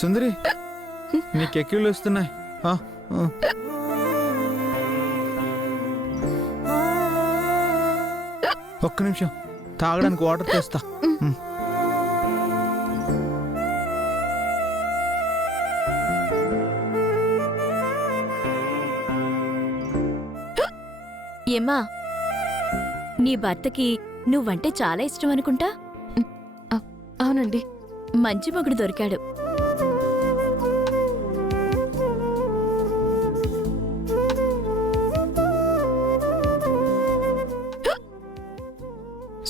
సుందరి నీకు ఎక్కిళ్ళు వస్తున్నాయి. ఒక్క నిమిషం తాగడానికి వాటర్ తెస్తా. ఏమ్మా, నీ భర్తకి నువ్వంటే చాలా ఇష్టం అనుకుంటా. అవునండి. మంచి మొగుడు దొరికాడు.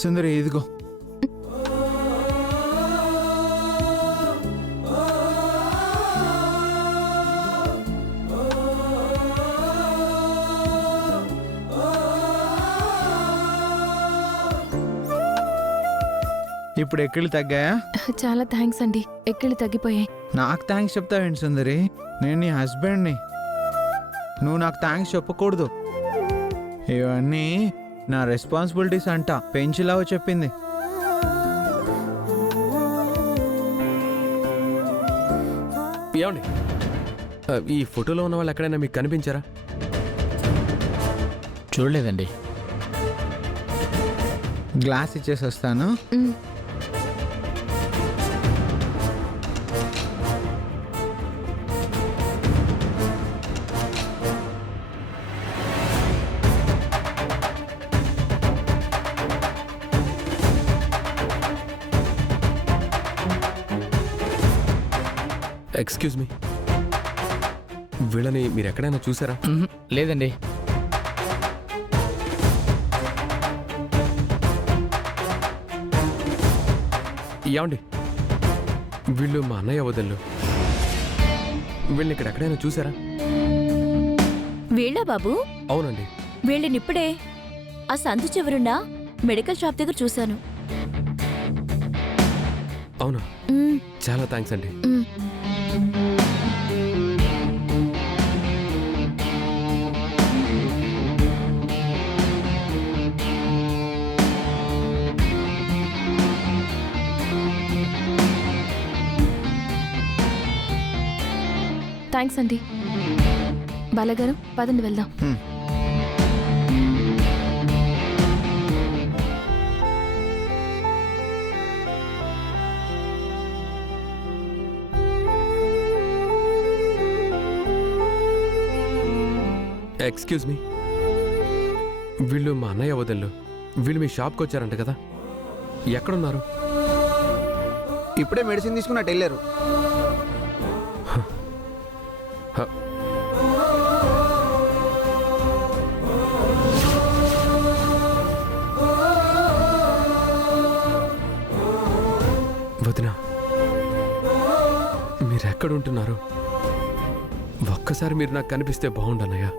సుందరి ఇదిగో. ఇప్పుడు ఎక్కిళ్ళు తగ్గాయా? చాలా థ్యాంక్స్ అండి, ఎక్కిళ్ళు తగ్గిపోయాయి. నాకు థ్యాంక్స్ చెప్తావేంటి సుందరి? నేను నీ హస్బెండ్ని, నువ్వు నాకు థ్యాంక్స్ చెప్పకూడదు. ఇవన్నీ నా రెస్పాన్సిబిలిటీస్ అంట, పెంచిలావో చెప్పింది. ఏమండి, ఈ ఫోటోలో ఉన్న వాళ్ళు ఎక్కడైనా మీకు కనిపించారా? చూడలేదండి. గ్లాస్ ఇచ్చేసి వస్తాను. ఎక్స్క్యూజ్ మీ, వీళ్ళని మీరు ఎక్కడైనా చూసారా? లేదండి. ఏమండి, వీళ్ళు మా అన్నయ్య వదళ్ళు. వీళ్ళని ఇక్కడ ఎక్కడైనా చూసారా? వీళ్ళా బాబు? అవునండి. వీళ్ళనిప్పుడే ఆ సందు చివరున్న మెడికల్ షాప్ దగ్గర చూశాను. అవునా? చాలా థ్యాంక్స్ అండి. థ్యాంక్స్ అండి. బాలగారు పదండి వెళ్దాం. ఎక్స్క్యూజ్ మీ, వీళ్ళు మా అన్నయ్య వదళ్ళు. వీళ్ళు మీ షాప్కి వచ్చారంట కదా, ఎక్కడున్నారు? ఇప్పుడే మెడిసిన్ తీసుకున్నట్టు వెళ్ళారు. వదినా, మీరెక్కడుంటున్నారు? ఒక్కసారి మీరు నాకు కనిపిస్తే బాగుండన్నయ్యా.